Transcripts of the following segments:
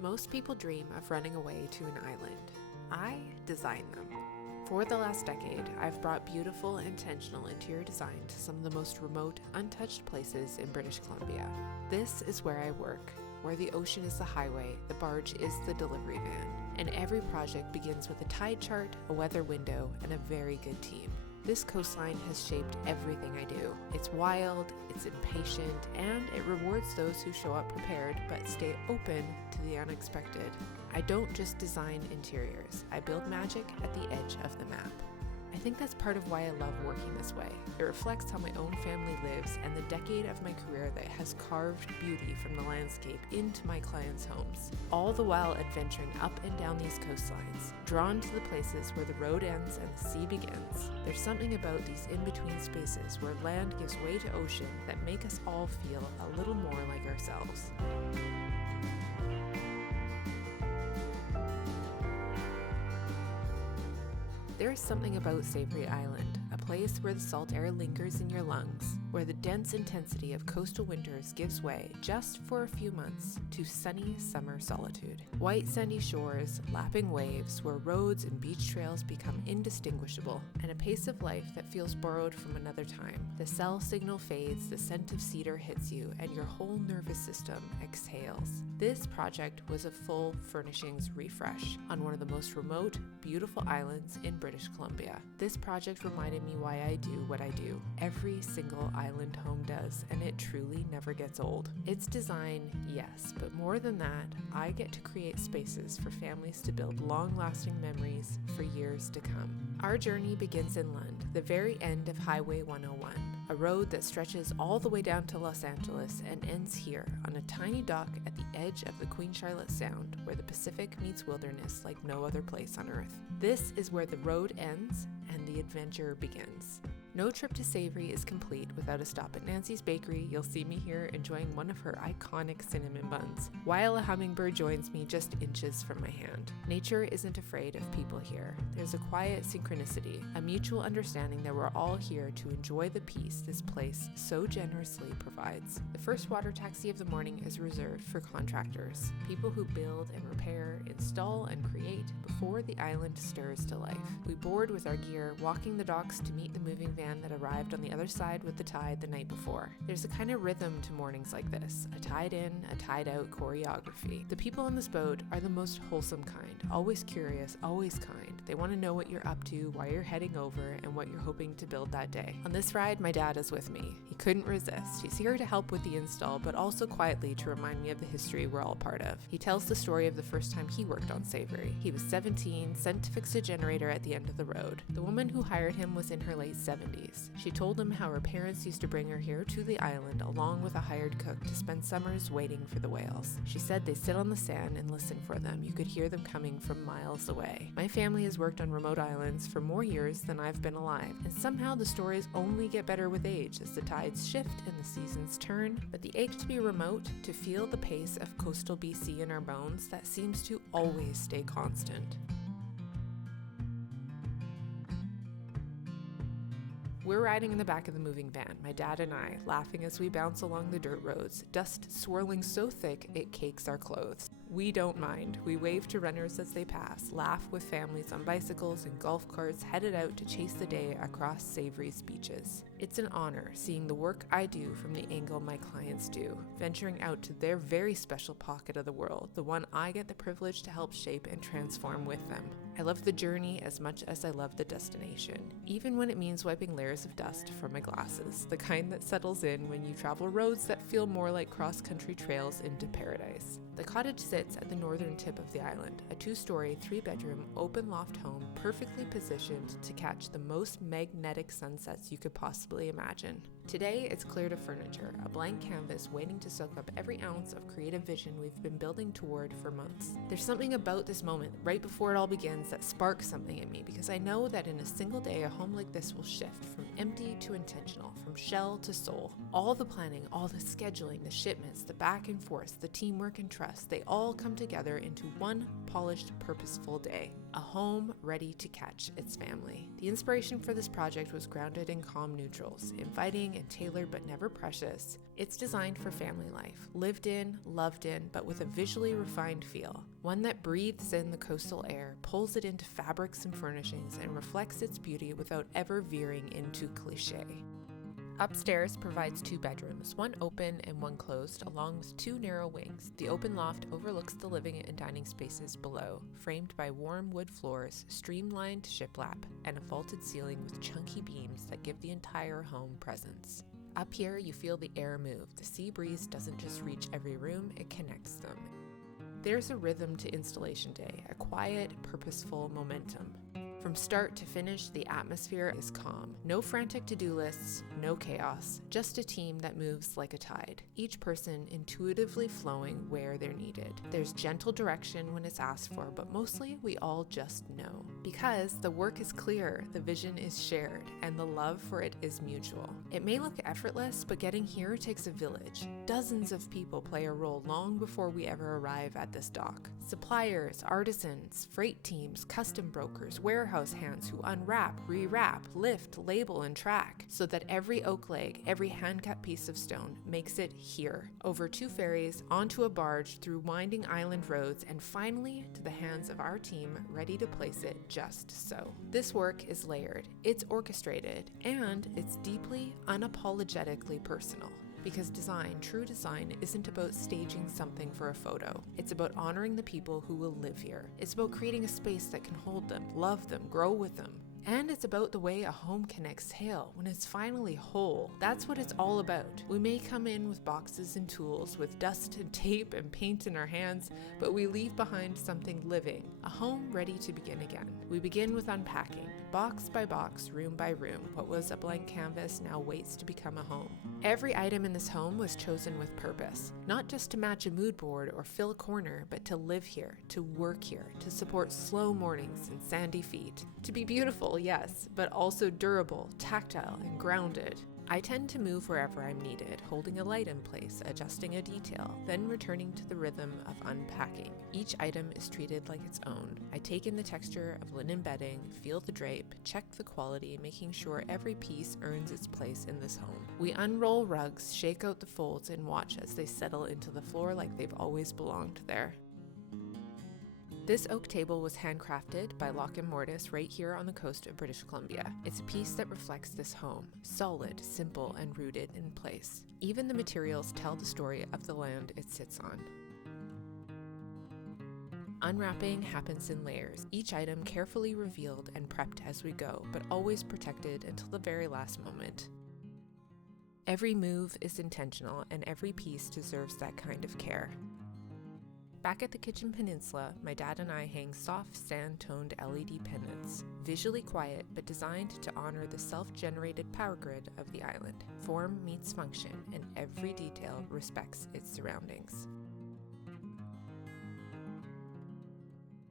Most people dream of running away to an island. I design them. For the last decade, I've brought beautiful, intentional interior design to some of the most remote, untouched places in British Columbia. This is where I work, where the ocean is the highway, the barge is the delivery van, and every project begins with a tide chart, a weather window, and a very good team. This coastline has shaped everything I do. It's wild, it's impatient, and it rewards those who show up prepared but stay open to the unexpected. I don't just design interiors, I build magic at the edge of the map. I think that's part of why I love working this way. It reflects how my own family lives and the decade of my career that has carved beauty from the landscape into my clients' homes, all the while adventuring up and down these coastlines, drawn to the places where the road ends and the sea begins. There's something about these in-between spaces where land gives way to ocean that make us all feel a little more like ourselves. There is something about Savary Island, a place where the salt air lingers in your lungs, where the dense intensity of coastal winters gives way, just for a few months, to sunny summer solitude. White sandy shores, lapping waves, where roads and beach trails become indistinguishable, and a pace of life that feels borrowed from another time. The cell signal fades, the scent of cedar hits you, and your whole nervous system exhales. This project was a full furnishings refresh on one of the most remote, beautiful islands in British Columbia. This project reminded me why I do what I do. Every single island home does, and it truly never gets old. It's design, yes, but more than that, I get to create spaces for families to build long-lasting memories for years to come. Our journey begins in Lund, the very end of Highway 101, a road that stretches all the way down to Los Angeles and ends here on a tiny dock at the edge of the Queen Charlotte Sound, where the Pacific meets wilderness like no other place on Earth. This is where the road ends and the adventure begins. No trip to Savary is complete without a stop at Nancy's Bakery. You'll see me here enjoying one of her iconic cinnamon buns, while a hummingbird joins me just inches from my hand. Nature isn't afraid of people here. There's a quiet synchronicity, a mutual understanding that we're all here to enjoy the peace this place so generously provides. The first water taxi of the morning is reserved for contractors, people who build and repair, install and create before the island stirs to life. We board with our gear, walking the docks to meet the moving van that arrived on the other side with the tide the night before. There's a kind of rhythm to mornings like this, a tide in, a tide out choreography. The people on this boat are the most wholesome kind, always curious, always kind. They want to know what you're up to, why you're heading over, and what you're hoping to build that day. On this ride, my dad is with me. He couldn't resist. He's here to help with the install, but also quietly to remind me of the history we're all part of. He tells the story of the first time he worked on Savary. He was 17, sent to fix a generator at the end of the road. The woman who hired him was in her late 70s. She told him how her parents used to bring her here to the island along with a hired cook to spend summers waiting for the whales. She said they sit on the sand and listen for them. You could hear them coming from miles away. My family has worked on remote islands for more years than I've been alive, and somehow the stories only get better with age as the tides shift and the seasons turn. But the ache to be remote, to feel the pace of coastal BC in our bones, that seems to always stay constant. We're riding in the back of the moving van, my dad and I, laughing as we bounce along the dirt roads, dust swirling so thick it cakes our clothes. We don't mind. We wave to runners as they pass, laugh with families on bicycles and golf carts headed out to chase the day across Savary's beaches. It's an honor seeing the work I do from the angle my clients do, venturing out to their very special pocket of the world, the one I get the privilege to help shape and transform with them. I love the journey as much as I love the destination, even when it means wiping layers of dust from my glasses, the kind that settles in when you travel roads that feel more like cross-country trails into paradise. The cottage sits at the northern tip of the island, a 2-story, 3-bedroom, open loft home perfectly positioned to catch the most magnetic sunsets you could possibly imagine. Today, it's cleared of furniture, a blank canvas waiting to soak up every ounce of creative vision we've been building toward for months. There's something about this moment, right before it all begins, that sparks something in me, because I know that in a single day, a home like this will shift from empty to intentional, from shell to soul. All the planning, all the scheduling, the shipments, the back and forth, the teamwork and trust, they all come together into one polished, purposeful day. A home ready to catch its family. The inspiration for this project was grounded in calm neutrals, inviting charming and tailored but never precious, it's designed for family life, lived in, loved in, but with a visually refined feel. One that breathes in the coastal air, pulls it into fabrics and furnishings, and reflects its beauty without ever veering into cliché. Upstairs provides 2 bedrooms, one open and one closed, along with 2 narrow wings. The open loft overlooks the living and dining spaces below, framed by warm wood floors, streamlined shiplap, and a vaulted ceiling with chunky beams that give the entire home presence. Up here, you feel the air move. The sea breeze doesn't just reach every room, it connects them. There's a rhythm to installation day, a quiet, purposeful momentum. From start to finish, the atmosphere is calm. No frantic to-do lists, no chaos, just a team that moves like a tide, each person intuitively flowing where they're needed. There's gentle direction when it's asked for, but mostly we all just know. Because the work is clear, the vision is shared, and the love for it is mutual. It may look effortless, but getting here takes a village. Dozens of people play a role long before we ever arrive at this dock. Suppliers, artisans, freight teams, custom brokers, warehouse hands who unwrap, rewrap, lift, label, and track, so that every oak leg, every hand-cut piece of stone makes it here, over 2 ferries, onto a barge, through winding island roads, and finally to the hands of our team, ready to place it just so. This work is layered, it's orchestrated, and it's deeply, unapologetically personal. Because design, true design, isn't about staging something for a photo. It's about honoring the people who will live here. It's about creating a space that can hold them, love them, grow with them. And it's about the way a home can exhale when it's finally whole. That's what it's all about. We may come in with boxes and tools, with dust and tape and paint in our hands, but we leave behind something living, a home ready to begin again. We begin with unpacking, box by box, room by room. What was a blank canvas now waits to become a home. Every item in this home was chosen with purpose, not just to match a mood board or fill a corner, but to live here, to work here, to support slow mornings and sandy feet, to be beautiful, yes, but also durable, tactile, and grounded. I tend to move wherever I'm needed, holding a light in place, adjusting a detail, then returning to the rhythm of unpacking. Each item is treated like its own. I take in the texture of linen bedding, feel the drape, check the quality, making sure every piece earns its place in this home. We unroll rugs, shake out the folds, and watch as they settle into the floor like they've always belonged there. This oak table was handcrafted by Lock & Mortis right here on the coast of British Columbia. It's a piece that reflects this home, solid, simple, and rooted in place. Even the materials tell the story of the land it sits on. Unwrapping happens in layers, each item carefully revealed and prepped as we go, but always protected until the very last moment. Every move is intentional, and every piece deserves that kind of care. Back at the kitchen peninsula, my dad and I hang soft sand-toned LED pendants, visually quiet but designed to honor the self-generated power grid of the island. Form meets function, and every detail respects its surroundings.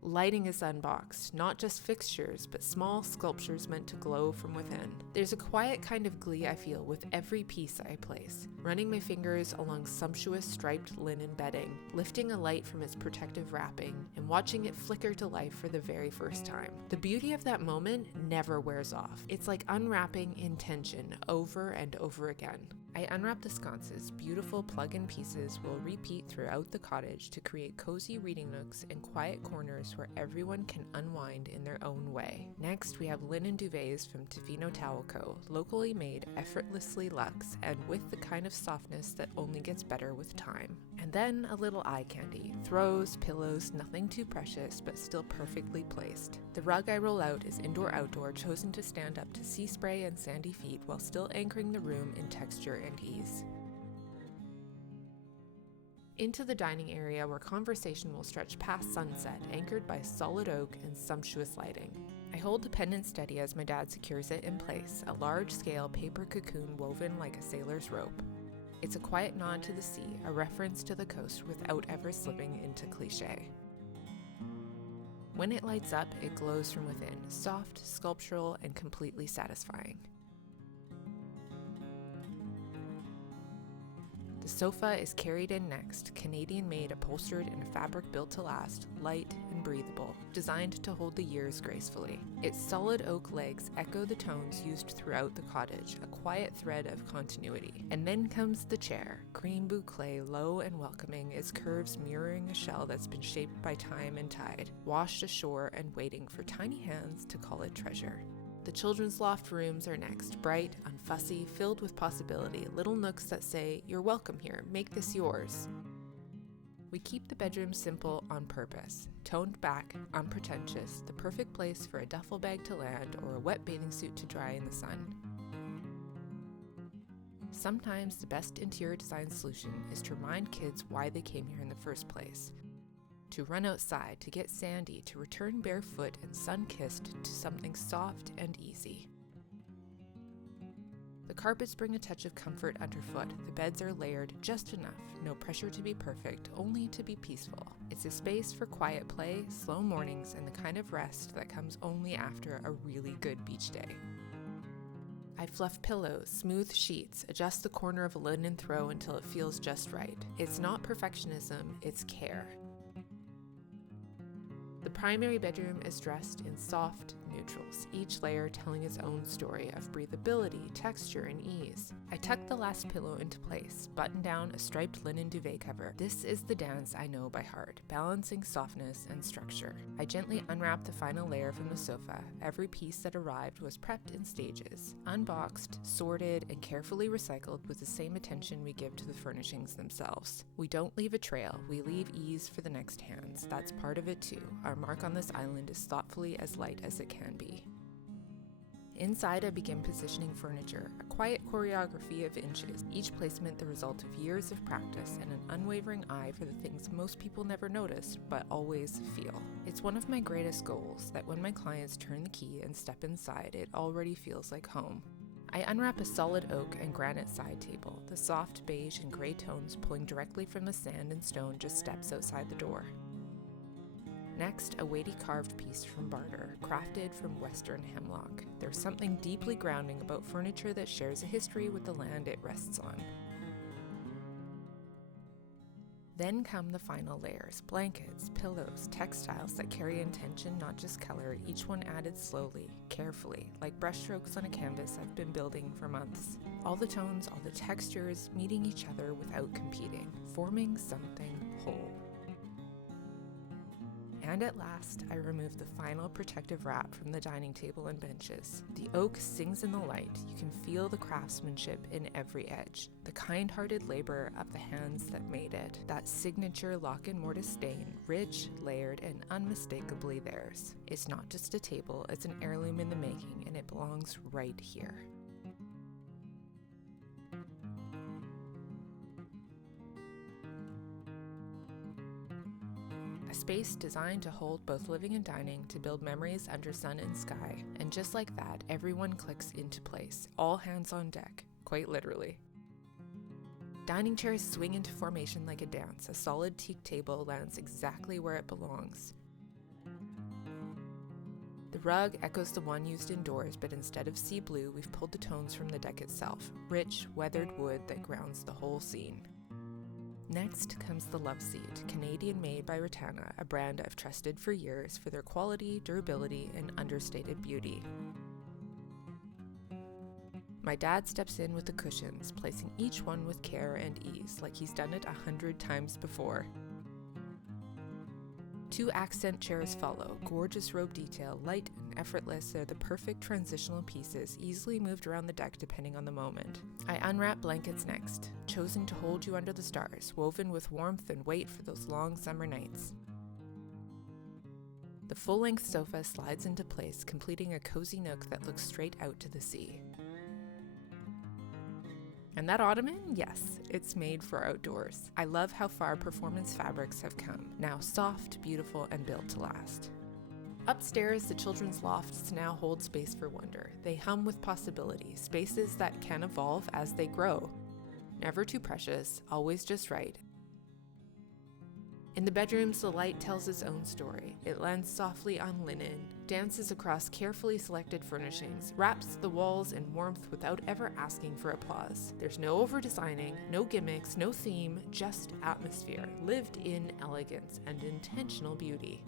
Lighting is unboxed, not just fixtures, but small sculptures meant to glow from within. There's a quiet kind of glee I feel with every piece I place, running my fingers along sumptuous striped linen bedding, lifting a light from its protective wrapping, and watching it flicker to life for the very first time. The beauty of that moment never wears off. It's like unwrapping intention over and over again. I unwrap the sconces. Beautiful plug-in pieces will repeat throughout the cottage to create cozy reading nooks and quiet corners where everyone can unwind in their own way. Next, we have linen duvets from Tofino Towel Co., locally made, effortlessly luxe, and with the kind of softness that only gets better with time. And then a little eye candy. Throws, pillows, nothing too precious, but still perfectly placed. The rug I roll out is indoor-outdoor, chosen to stand up to sea spray and sandy feet while still anchoring the room in texture and ease. Into the dining area where conversation will stretch past sunset, anchored by solid oak and sumptuous lighting. I hold the pendant steady as my dad secures it in place, a large-scale paper cocoon woven like a sailor's rope. It's a quiet nod to the sea, a reference to the coast without ever slipping into cliché. When it lights up, it glows from within, soft, sculptural, and completely satisfying. The The sofa is carried in next, Canadian-made, upholstered in a fabric built to last, light and breathable, designed to hold the years gracefully. Its solid oak legs echo the tones used throughout the cottage, a quiet thread of continuity. And then comes the chair, cream boucle, low and welcoming, its curves mirroring a shell that's been shaped by time and tide, washed ashore and waiting for tiny hands to call it treasure. The children's loft rooms are next, bright, unfussy, filled with possibility, little nooks that say, "You're welcome here, make this yours." We keep the bedroom simple on purpose, toned back, unpretentious, the perfect place for a duffel bag to land or a wet bathing suit to dry in the sun. Sometimes the best interior design solution is to remind kids why they came here in the first place. To run outside, to get sandy, to return barefoot and sun-kissed to something soft and easy. The carpets bring a touch of comfort underfoot. The beds are layered just enough. No pressure to be perfect, only to be peaceful. It's a space for quiet play, slow mornings, and the kind of rest that comes only after a really good beach day. I fluff pillows, smooth sheets, adjust the corner of a linen throw until it feels just right. It's not perfectionism, it's care. The primary bedroom is dressed in soft neutrals, each layer telling its own story of breathability, texture, and ease. I tuck the last pillow into place, button down a striped linen duvet cover. This is the dance I know by heart, balancing softness and structure. I gently unwrap the final layer from the sofa. Every piece that arrived was prepped in stages, unboxed, sorted, and carefully recycled with the same attention we give to the furnishings themselves. We don't leave a trail, we leave ease for the next hands. That's part of it too. Our mark on this island is thoughtfully as light as it can be. Inside, I begin positioning furniture, a quiet choreography of inches, each placement the result of years of practice and an unwavering eye for the things most people never notice, but always feel. It's one of my greatest goals, that when my clients turn the key and step inside, it already feels like home. I unwrap a solid oak and granite side table, the soft beige and gray tones pulling directly from the sand and stone just steps outside the door. Next, a weighty carved piece from barter, crafted from western hemlock. There's something deeply grounding about furniture that shares a history with the land it rests on. Then come the final layers, blankets, pillows, textiles that carry intention, not just color, each one added slowly, carefully, like brushstrokes on a canvas I've been building for months. All the tones, all the textures, meeting each other without competing, forming something whole. And at last, I remove the final protective wrap from the dining table and benches. The oak sings in the light. You can feel the craftsmanship in every edge. The kind-hearted labor of the hands that made it. That signature lock and mortise stain, rich, layered, and unmistakably theirs. It's not just a table, it's an heirloom in the making, and it belongs right here. A space designed to hold both living and dining, to build memories under sun and sky. And just like that, everyone clicks into place. All hands on deck, quite literally. Dining chairs swing into formation like a dance. A solid teak table lands exactly where it belongs. The rug echoes the one used indoors, but instead of sea blue, we've pulled the tones from the deck itself. Rich, weathered wood that grounds the whole scene. Next comes the love seat, Canadian-made by Ratana, a brand I've trusted for years for their quality, durability, and understated beauty. My dad steps in with the cushions, placing each one with care and ease, like he's done it 100 times before. 2 accent chairs follow, gorgeous robe detail, light and effortless. They're the perfect transitional pieces, easily moved around the deck depending on the moment. I unwrap blankets next, chosen to hold you under the stars, woven with warmth and weight for those long summer nights. The full-length sofa slides into place, completing a cozy nook that looks straight out to the sea. And that ottoman? Yes, it's made for outdoors. I love how far performance fabrics have come, now soft, beautiful, and built to last. Upstairs, the children's lofts now hold space for wonder. They hum with possibility, spaces that can evolve as they grow. Never too precious, always just right. In the bedrooms, the light tells its own story. It lands softly on linen, dances across carefully selected furnishings, wraps the walls in warmth without ever asking for applause. There's no over-designing, no gimmicks, no theme, just atmosphere, lived in elegance and intentional beauty.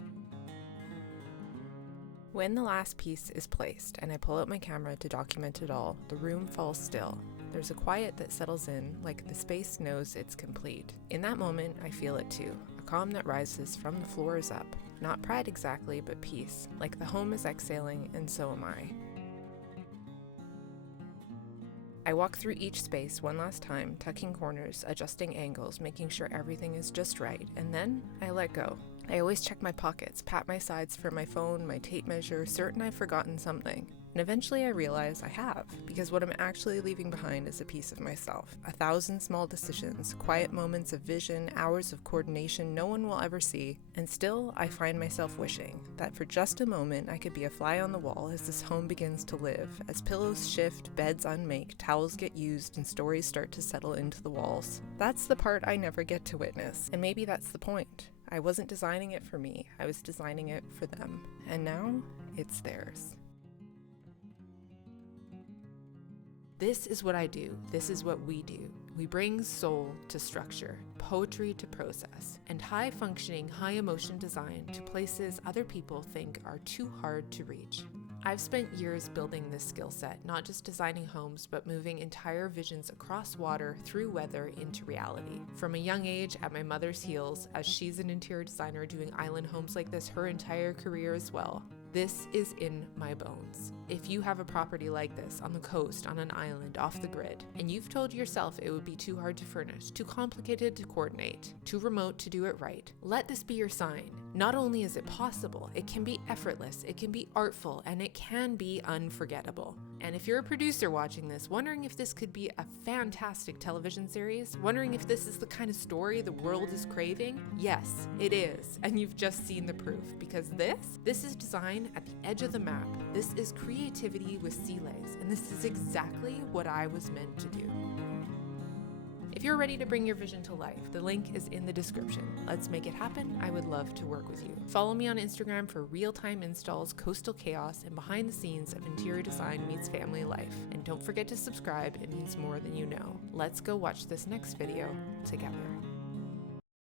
When the last piece is placed and I pull out my camera to document it all, the room falls still. There's a quiet that settles in, like the space knows it's complete. In that moment, I feel it too, a calm that rises from the floors up. Not pride exactly, but peace, like the home is exhaling and so am I. I walk through each space one last time, tucking corners, adjusting angles, making sure everything is just right, and then I let go. I always check my pockets, pat my sides for my phone, my tape measure, certain I've forgotten something. And eventually I realize I have, because what I'm actually leaving behind is a piece of myself. 1,000 small decisions, quiet moments of vision, hours of coordination no one will ever see, and still I find myself wishing that for just a moment I could be a fly on the wall as this home begins to live, as pillows shift, beds unmake, towels get used, and stories start to settle into the walls. That's the part I never get to witness, and maybe that's the point. I wasn't designing it for me, I was designing it for them, and now it's theirs. This is what I do. This is what we do. We bring soul to structure, poetry to process, and high-functioning, high-emotion design to places other people think are too hard to reach. I've spent years building this skill set, not just designing homes, but moving entire visions across water, through weather, into reality. From a young age, at my mother's heels, as she's an interior designer doing island homes like this her entire career as well. This is in my bones. If you have a property like this on the coast, on an island, off the grid, and you've told yourself it would be too hard to furnish, too complicated to coordinate, too remote to do it right, let this be your sign. Not only is it possible, it can be effortless, it can be artful, and it can be unforgettable. And if you're a producer watching this, wondering if this could be a fantastic television series, wondering if this is the kind of story the world is craving, yes, it is. And you've just seen the proof, because this is design at the edge of the map. This is creativity with sea legs, and this is exactly what I was meant to do. If you're ready to bring your vision to life, the link is in the description. Let's make it happen. I would love to work with you. Follow me on Instagram for real-time installs, coastal chaos, and behind the scenes of interior design meets family life. And don't forget to subscribe, it means more than you know. Let's go watch this next video together.